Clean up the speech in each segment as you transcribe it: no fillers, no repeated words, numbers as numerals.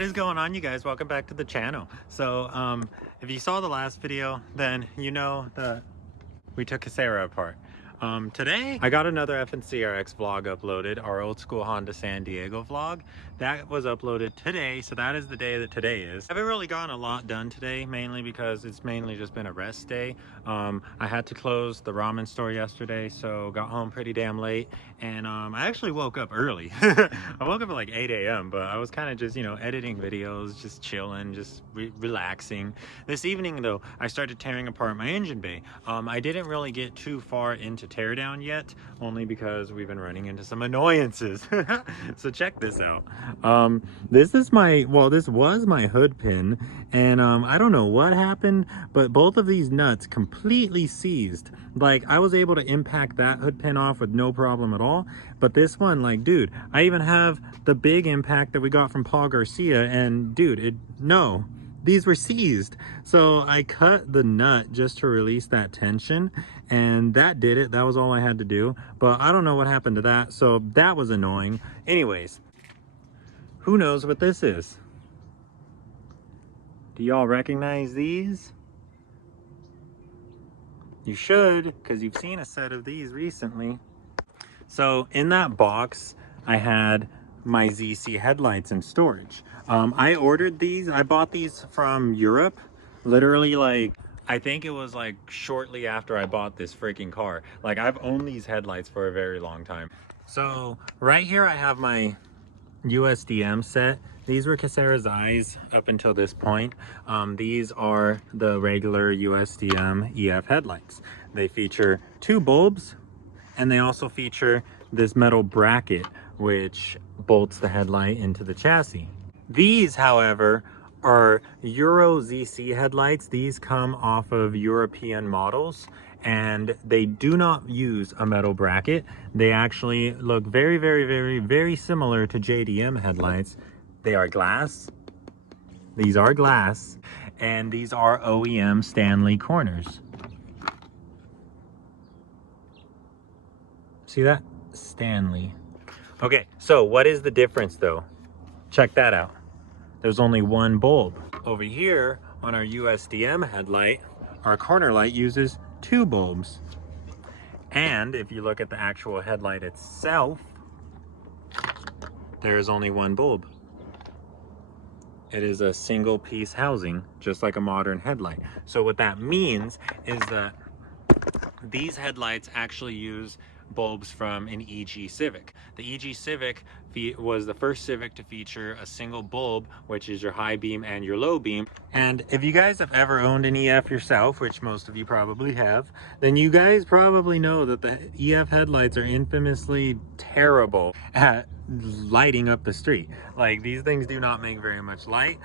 What is going on, you guys? Welcome back to the channel. So if you saw the last video, then you know that we took Casera apart. Today I got another EF'n CRX vlog uploaded, our old school Honda San Diego vlog. That was uploaded today, so that is the day that today is. I haven't really gotten a lot done today, mainly because it's mainly just been a rest day. I had to close the ramen store yesterday, so got home pretty damn late, and I actually woke up early. I woke up at like 8 a.m., but I was kind of just, you know, editing videos, just chilling, just relaxing. This evening though, I started tearing apart my engine bay. I didn't really get too far into teardown yet, only because we've been running into some annoyances. So check this out. This is my, well, this was my hood pin, and I don't know what happened, but both of these nuts completely seized. Like, I was able to impact that hood pin off with no problem at all, but this one, like, dude, I even have the big impact that we got from Paul Garcia, and dude, no, these were seized. So I cut the nut just to release that tension, and that did it. That was all I had to do, but I don't know what happened to that, so that was annoying. Anyways, who knows what this is? Do y'all recognize these? You should, because you've seen a set of these recently. So in that box, I had my ZC headlights in storage. I ordered these. I bought these from Europe, literally, like, I think it was like shortly after I bought this freaking car. Like, I've owned these headlights for a very long time. So right here I have my USDM set. These were Casera's eyes up until this point. These are the regular USDM EF headlights. They feature two bulbs, and they also feature this metal bracket which bolts the headlight into the chassis. These, however, are Euro ZC headlights. These come off of European models, and they do not use a metal bracket. They actually look very, very, very, very similar to JDM headlights. They are glass. These are glass, and these are OEM Stanley corners. See that? Stanley. Okay, so what is the difference though? Check that out. There's only one bulb. Over here on our USDM headlight, our corner light uses two bulbs. And if you look at the actual headlight itself, there's only one bulb. It is a single piece housing, just like a modern headlight. So what that means is that these headlights actually use bulbs from an EG Civic. The EG Civic was the first Civic to feature a single bulb, which is your high beam and your low beam. And if you guys have ever owned an EF yourself, which most of you probably have, then you guys probably know that the EF headlights are infamously terrible at lighting up the street. Like, these things do not make very much light.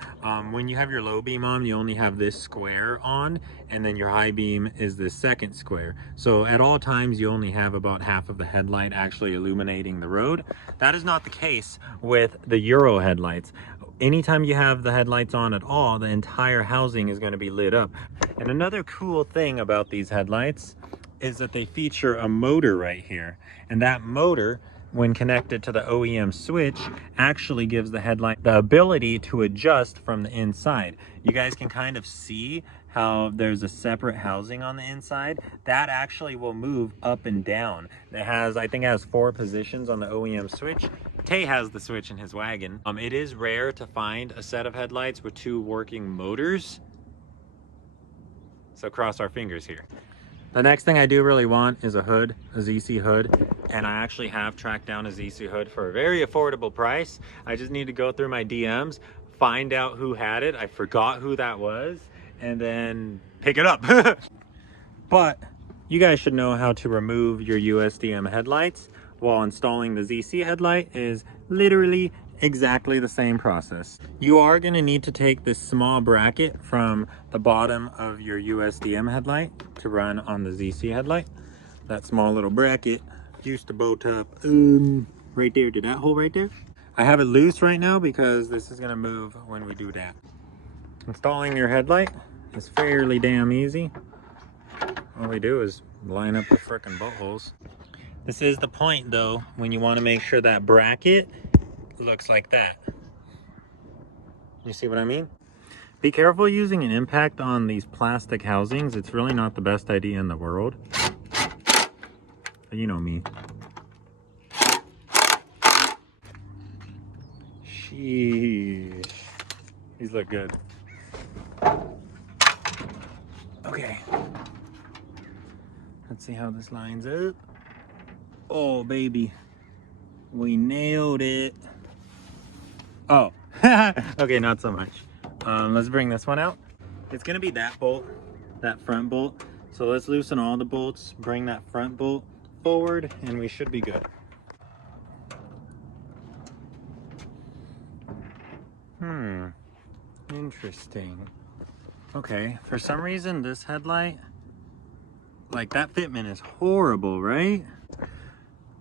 When you have your low beam on, you only have this square on, and then your high beam is this second square. So at all times you only have about half of the headlight actually illuminating the road. That is not the case with the Euro headlights. Anytime you have the headlights on at all, the entire housing is going to be lit up. And another cool thing about these headlights is that they feature a motor right here, and that motor, when connected to the OEM switch, actually gives the headlight the ability to adjust from the inside. You guys can kind of see how there's a separate housing on the inside. That actually will move up and down. It has, I think it has 4 positions on the OEM switch. Tay has the switch in his wagon. It is rare to find a set of headlights with 2 working motors. So cross our fingers here. The next thing I do really want is a hood, a ZC hood, and I actually have tracked down a ZC hood for a very affordable price. I just need to go through my DMs, find out who had it. I forgot who that was, and then pick it up. But you guys should know how to remove your USDM headlights while installing the ZC headlight is literally exactly the same process. You are going to need to take this small bracket from the bottom of your USDM headlight to run on the ZC headlight. That small little bracket used to bolt up right there to that hole right there. I have it loose right now because this is going to move when we do that. Installing your headlight is fairly damn easy. All we do is line up the frickin' bolt holes. This is the point though, when you want to make sure that bracket looks like that. You see what I mean? Be careful using an impact on these plastic housings. It's really not the best idea in the world. But you know me. Sheesh. These look good. Okay. Let's see how this lines up. Oh, baby. We nailed it. Oh. Okay, not so much. Let's bring this one out. It's gonna be that bolt, that front bolt. So let's loosen all the bolts, bring that front bolt forward, and we should be good. Interesting. Okay, for some reason this headlight, like that fitment is horrible, right?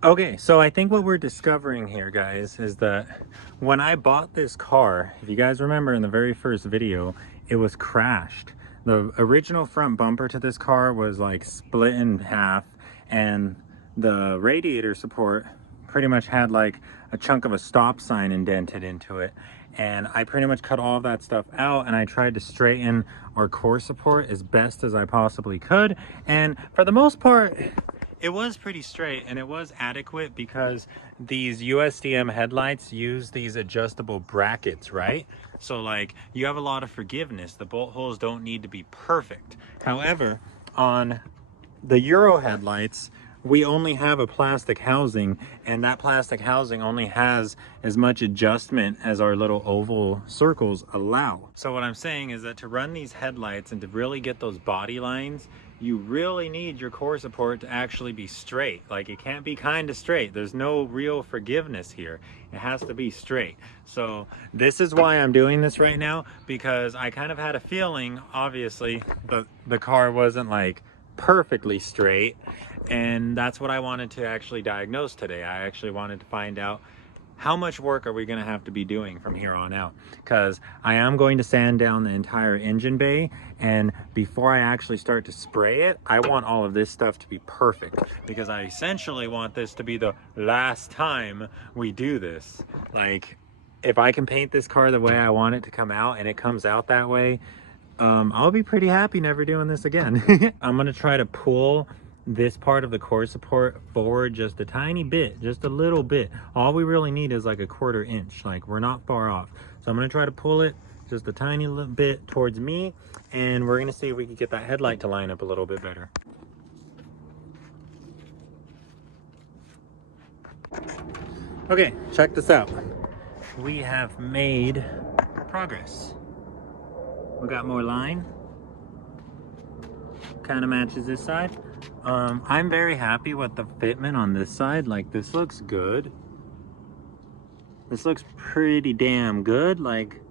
Okay, so I think what we're discovering here, guys, is that when I bought this car, if you guys remember in the very first video, it was crashed. The original front bumper to this car was like split in half, and the radiator support pretty much had like a chunk of a stop sign indented into it. And I pretty much cut all of that stuff out, and I tried to straighten our core support as best as I possibly could. And for the most part, it was pretty straight, and it was adequate because these USDM headlights use these adjustable brackets, right? So like you have a lot of forgiveness. The bolt holes don't need to be perfect. However, on the Euro headlights, we only have a plastic housing, and that plastic housing only has as much adjustment as our little oval circles allow. So what I'm saying is that to run these headlights and to really get those body lines, you really need your core support to actually be straight. Like, it can't be kind of straight. There's no real forgiveness here. It has to be straight. So this is why I'm doing this right now, because I kind of had a feeling, obviously, the car wasn't like perfectly straight, and that's what I wanted to actually diagnose today. I actually wanted to find out how much work are we going to have to be doing from here on out, because I am going to sand down the entire engine bay, and before I actually start to spray it, I want all of this stuff to be perfect, because I essentially want this to be the last time we do this. Like, if I can paint this car the way I want it to come out and it comes out that way, I'll be pretty happy never doing this again. I'm gonna try to pull this part of the core support forward just a tiny bit, just a little bit. All we really need is like a 1/4 inch. Like, we're not far off. So I'm gonna try to pull it just a tiny little bit towards me, and we're gonna see if we can get that headlight to line up a little bit better. Okay, check this out. We have made progress. We got more line. Kind of matches this side. I'm very happy with the fitment on this side. Like, this looks good. This looks pretty damn good. Like,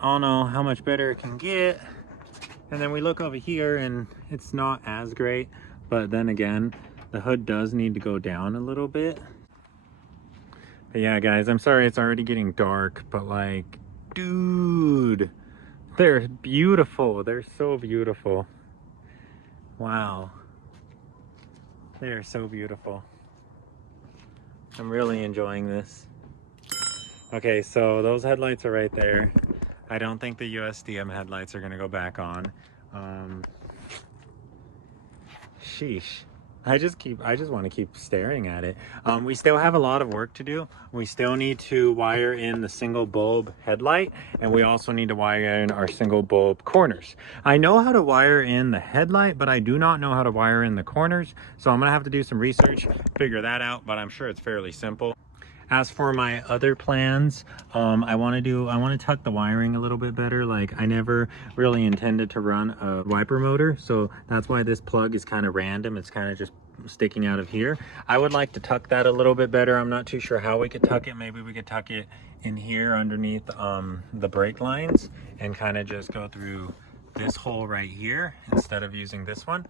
I don't know how much better it can get. And then we look over here and it's not as great, but then again, the hood does need to go down a little bit. But yeah, guys, I'm sorry it's already getting dark, but like, dude, they're beautiful. They're so beautiful. Wow. They are so beautiful. I'm really enjoying this. Okay, so those headlights are right there. I don't think the USDM headlights are gonna go back on. Sheesh. I just want to keep staring at it. We still have a lot of work to do. We still need to wire in the single bulb headlight, and we also need to wire in our single bulb corners. I know how to wire in the headlight, but I do not know how to wire in the corners. So I'm gonna have to do some research, figure that out, but I'm sure it's fairly simple. As for my other plans, I want to tuck the wiring a little bit better. Like, I never really intended to run a wiper motor, so that's why this plug is kind of random. It's kind of just sticking out of here. I would like to tuck that a little bit better. I'm not too sure how we could tuck it. Maybe we could tuck it in here underneath the brake lines and kind of just go through this hole right here instead of using this one.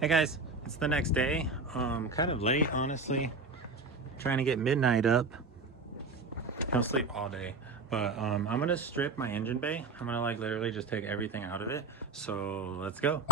Hey guys, it's the next day. Kind of late, honestly. Trying to get midnight up. I don't sleep all day, but I'm gonna strip my engine bay. I'm gonna like literally just take everything out of it. So let's go.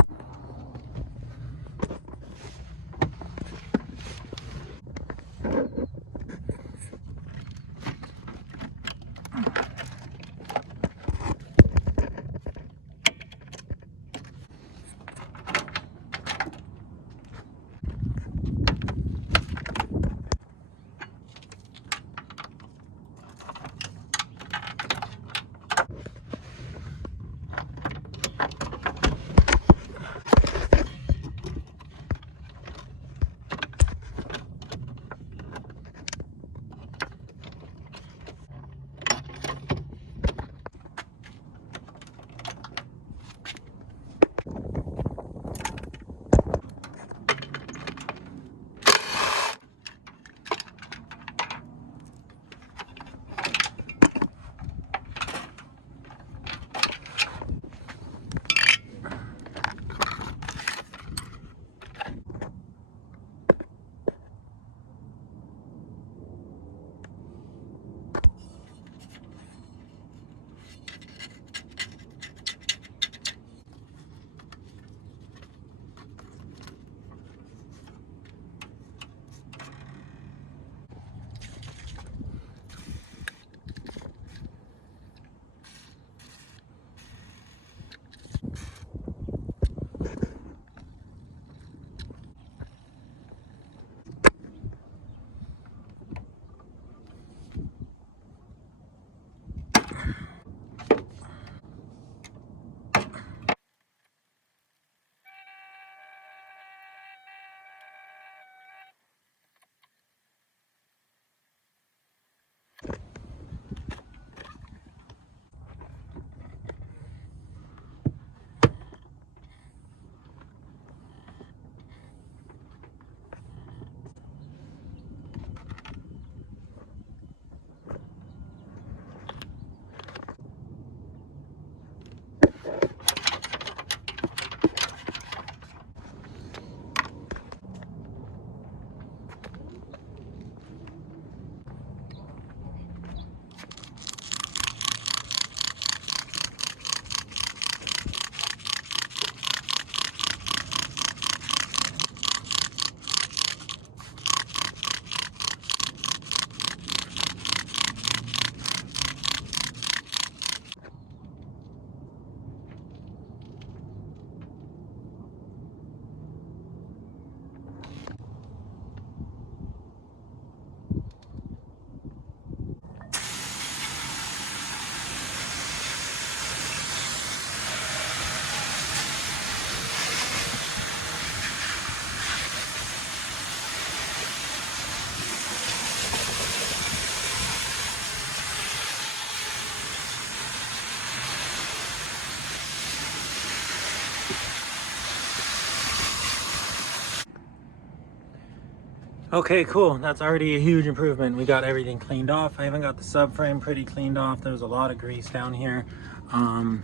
Okay, cool. That's already a huge improvement. We got everything cleaned off. I even got the subframe pretty cleaned off. There's a lot of grease down here. I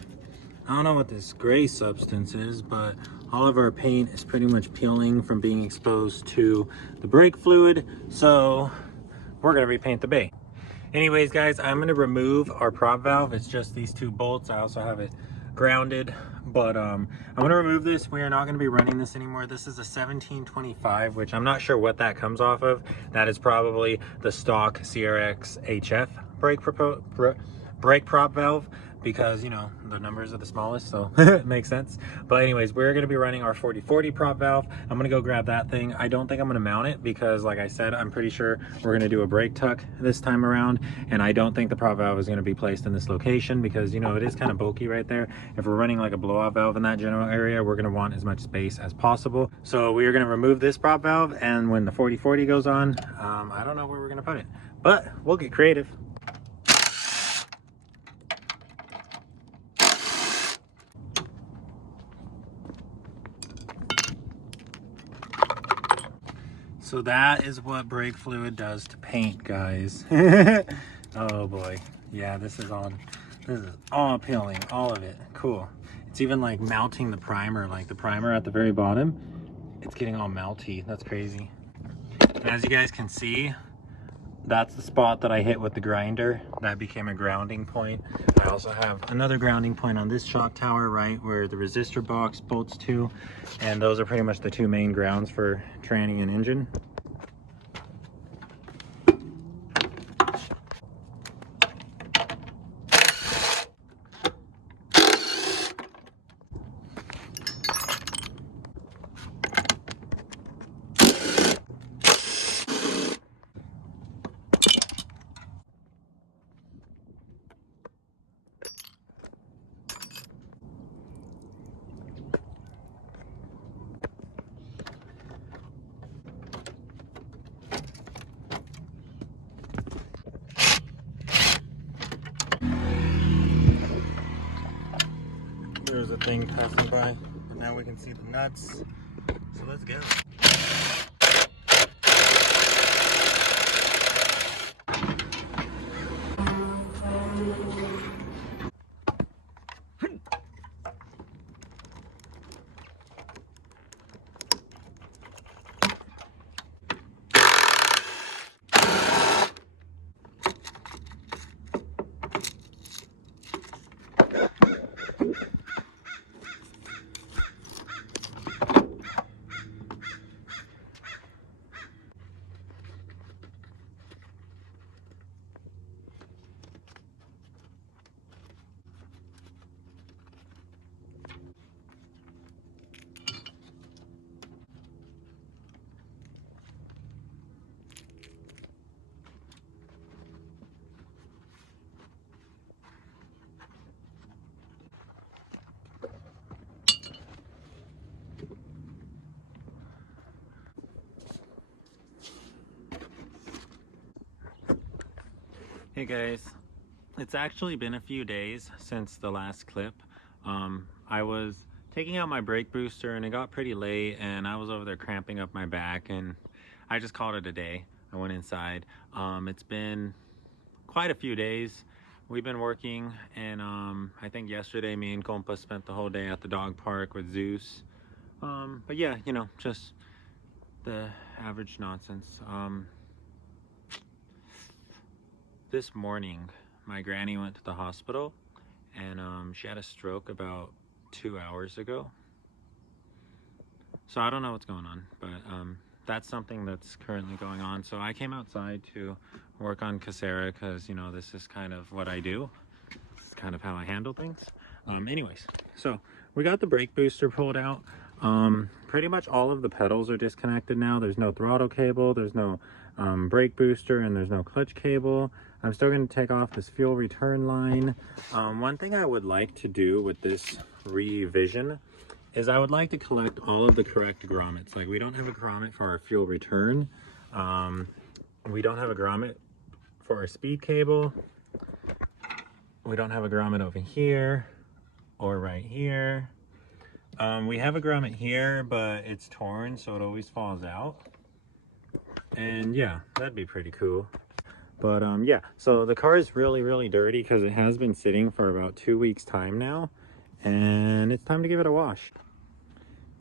don't know what this gray substance is, but all of our paint is pretty much peeling from being exposed to the brake fluid. So we're gonna repaint the bay. Anyways, guys, I'm gonna remove our prop valve. It's just these two bolts. I also have it grounded, but I'm gonna remove this. We are not gonna be running this anymore. This is a 1725, which I'm not sure what that comes off of. That is probably the stock CRX HF brake prop valve, because you know the numbers are the smallest, so it makes sense. But anyways, we're going to be running our 4040 prop valve. I'm going to go grab that thing. I don't think I'm going to mount it because, like I said, I'm pretty sure we're going to do a brake tuck this time around, and I don't think the prop valve is going to be placed in this location because, you know, it is kind of bulky right there. If we're running like a blowout valve in that general area, we're going to want as much space as possible. So we are going to remove this prop valve, and when the 4040 goes on, I don't know where we're going to put it, but we'll get creative. So that is what brake fluid does to paint, guys. Oh boy. Yeah, this is all peeling, all of it. Cool. It's even like melting the primer, like the primer at the very bottom. It's getting all melty. That's crazy. And as you guys can see, that's the spot that I hit with the grinder. That became a grounding point. I also have another grounding point on this shock tower, right where the resistor box bolts to. And those are pretty much the two main grounds for tranny and engine. There's a thing passing by, but now we can see the nuts. So let's go. Hey guys, it's actually been a few days since the last clip. I was taking out my brake booster and it got pretty late and I was over there cramping up my back and I just called it a day. I went inside. It's been quite a few days. We've been working, and I think yesterday me and Compa spent the whole day at the dog park with Zeus. But yeah, you know, just the average nonsense. This morning my granny went to the hospital and she had a stroke about 2 hours ago. So I don't know what's going on, but that's something that's currently going on. So I came outside to work on Casera because, you know, this is kind of what I do. It's kind of how I handle things. Anyways, so we got the brake booster pulled out. Pretty much all of the pedals are disconnected now. There's no throttle cable, there's no brake booster, and there's no clutch cable. I'm still going to take off this fuel return line. One thing I would like to do with this revision is I would like to collect all of the correct grommets. Like, we don't have a grommet for our fuel return. We don't have a grommet for our speed cable. We don't have a grommet over here or right here. We have a grommet here, but it's torn, so it always falls out. And yeah, that'd be pretty cool. But yeah, so the car is really dirty because it has been sitting for about 2 weeks time now, and it's time to give it a wash.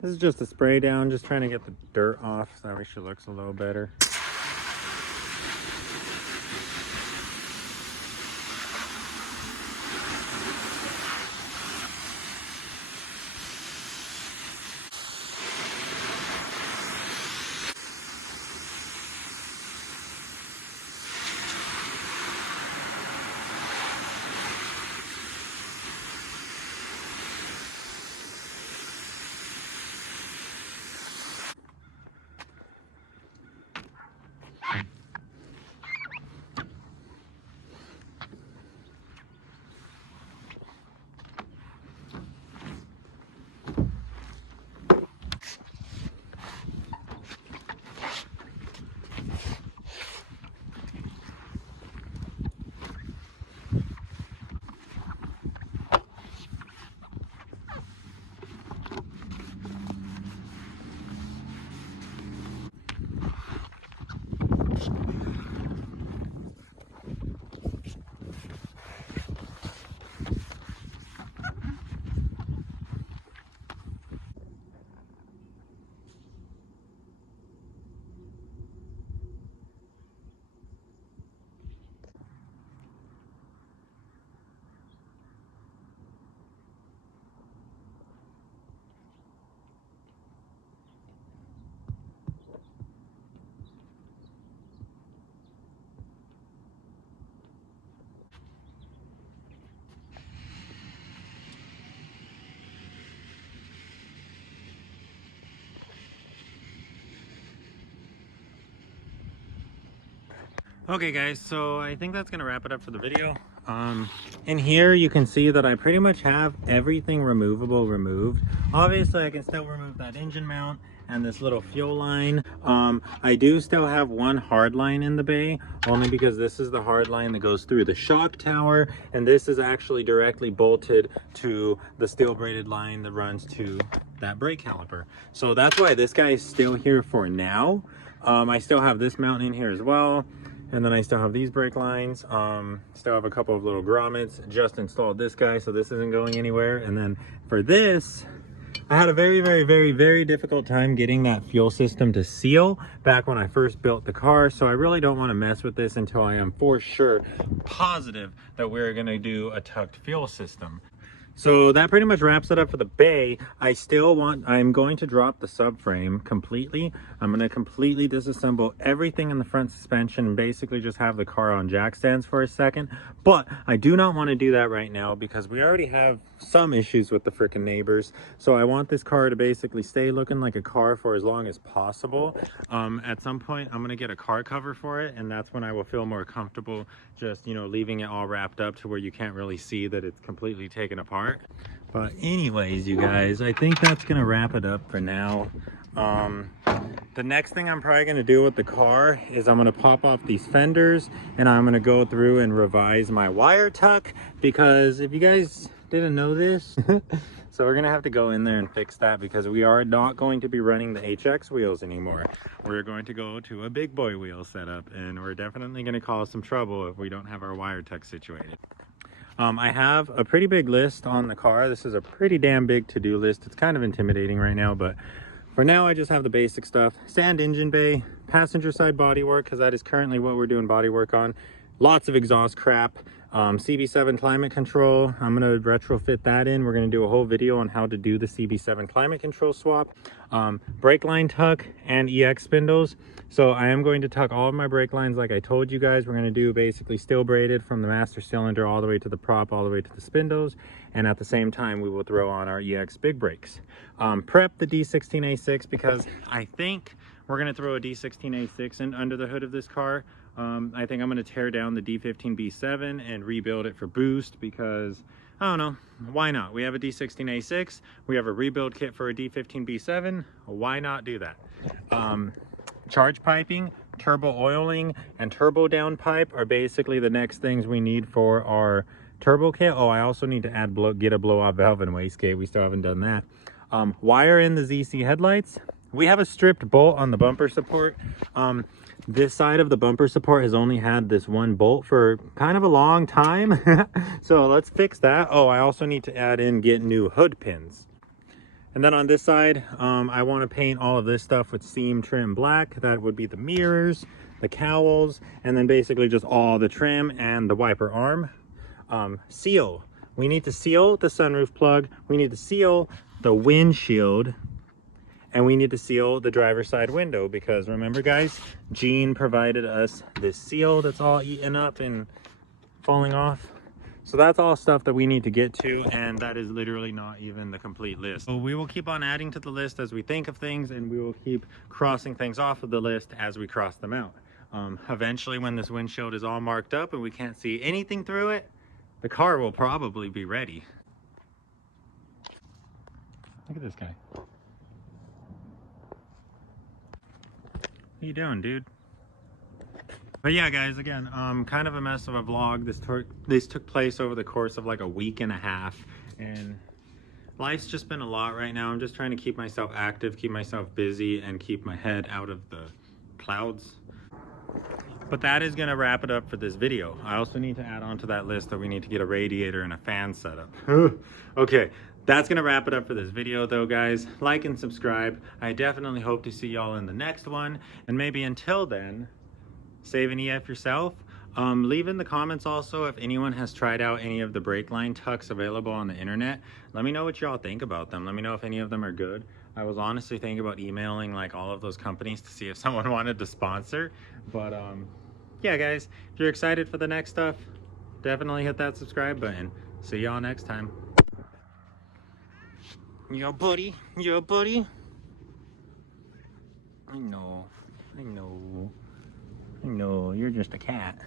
This is just a spray down, just trying to get the dirt off so that she looks a little better. Okay guys, so I think that's gonna wrap it up for the video. In here you can see that I pretty much have everything removable removed. Obviously I can still remove that engine mount and this little fuel line. I do still have one hard line in the bay, only because this is the hard line that goes through the shock tower, and this is actually directly bolted to the steel braided line that runs to that brake caliper. So that's why this guy is still here for now. I still have this mount in here as well. And then I still have these brake lines, still have a couple of little grommets, just installed this guy, so this isn't going anywhere. And then for this, I had a very difficult time getting that fuel system to seal back when I first built the car. So I really don't want to mess with this until I am for sure positive that we're gonna do a tucked fuel system. So that pretty much wraps it up for the bay. I'm going to drop the subframe completely. I'm going to completely disassemble everything in the front suspension and basically just have the car on jack stands for a second. But I do not want to do that right now because we already have some issues with the freaking neighbors. So I want this car to basically stay looking like a car for as long as possible. At some point, I'm going to get a car cover for it, and that's when I will feel more comfortable just, you know, leaving it all wrapped up to where you can't really see that it's completely taken apart. But anyways, you guys, I think that's gonna wrap it up for now. The next thing I'm probably gonna do with the car is I'm gonna pop off these fenders and I'm gonna go through and revise my wire tuck, because if you guys didn't know this, so we're gonna have to go in there and fix that, because we are not going to be running the HX wheels anymore. We're going to go to a big boy wheel setup, and we're definitely gonna cause some trouble if we don't have our wire tuck situated. I have a pretty big list on the car. This is a pretty damn big to-do list. It's kind of intimidating right now, but for now I just have the basic stuff. Sand engine bay, passenger side bodywork, because that is currently what we're doing bodywork on. Lots of exhaust crap. CB7 climate control, I'm going to retrofit that in. We're going to do a whole video on how to do the CB7 climate control swap. Brake line tuck and EX spindles. So I am going to tuck all of my brake lines like I told you guys. We're going to do basically steel braided from the master cylinder all the way to the prop, all the way to the spindles. And at the same time, we will throw on our EX big brakes. Prep the D16A6 because I think we're going to throw a D16A6 in under the hood of this car. I think I'm going to tear down the D15B7 and rebuild it for boost, because I don't know, why not? We have a D16A6, we have a rebuild kit for a D15B7, why not do that? Charge piping, turbo oiling, and turbo down pipe are basically the next things we need for our turbo kit. Oh, I also need to get a blow off valve and wastegate. We still haven't done that. Wire in the ZC headlights. We have a stripped bolt on the bumper support. This side of the bumper support has only had this one bolt for kind of a long time. So let's fix that. Oh, I also need to get new hood pins. And then on this side, I want to paint all of this stuff with seam trim black. That would be the mirrors, the cowls, and then basically just all the trim and the wiper arm. Seal. We need to seal the sunroof plug. We need to seal the windshield. And we need to seal the driver's side window because remember guys, Gene provided us this seal that's all eaten up and falling off. So that's all stuff that we need to get to, and that is literally not even the complete list. So we will keep on adding to the list as we think of things, and we will keep crossing things off of the list as we cross them out. Eventually when this windshield is all marked up and we can't see anything through it, the car will probably be ready. Look at this guy. What you doing, dude? But yeah, guys, again, kind of a mess of a vlog. This took place over the course of like a week and a half, and life's just been a lot right now. I'm just trying to keep myself active, keep myself busy, and keep my head out of the clouds. But that is gonna wrap it up for this video. I also need to add on to that list that we need to get a radiator and a fan set up. Okay, that's gonna wrap it up for this video though, guys. Like and subscribe. I definitely hope to see y'all in the next one. And maybe until then, save an EF yourself. Leave in the comments also if anyone has tried out any of the brake line tucks available on the internet. Let me know what y'all think about them. Let me know if any of them are good. I was honestly thinking about emailing like all of those companies to see if someone wanted to sponsor. But yeah, guys, if you're excited for the next stuff, definitely hit that subscribe button. See y'all next time. Yo, buddy. Yo, buddy. I know. I know. I know. You're just a cat.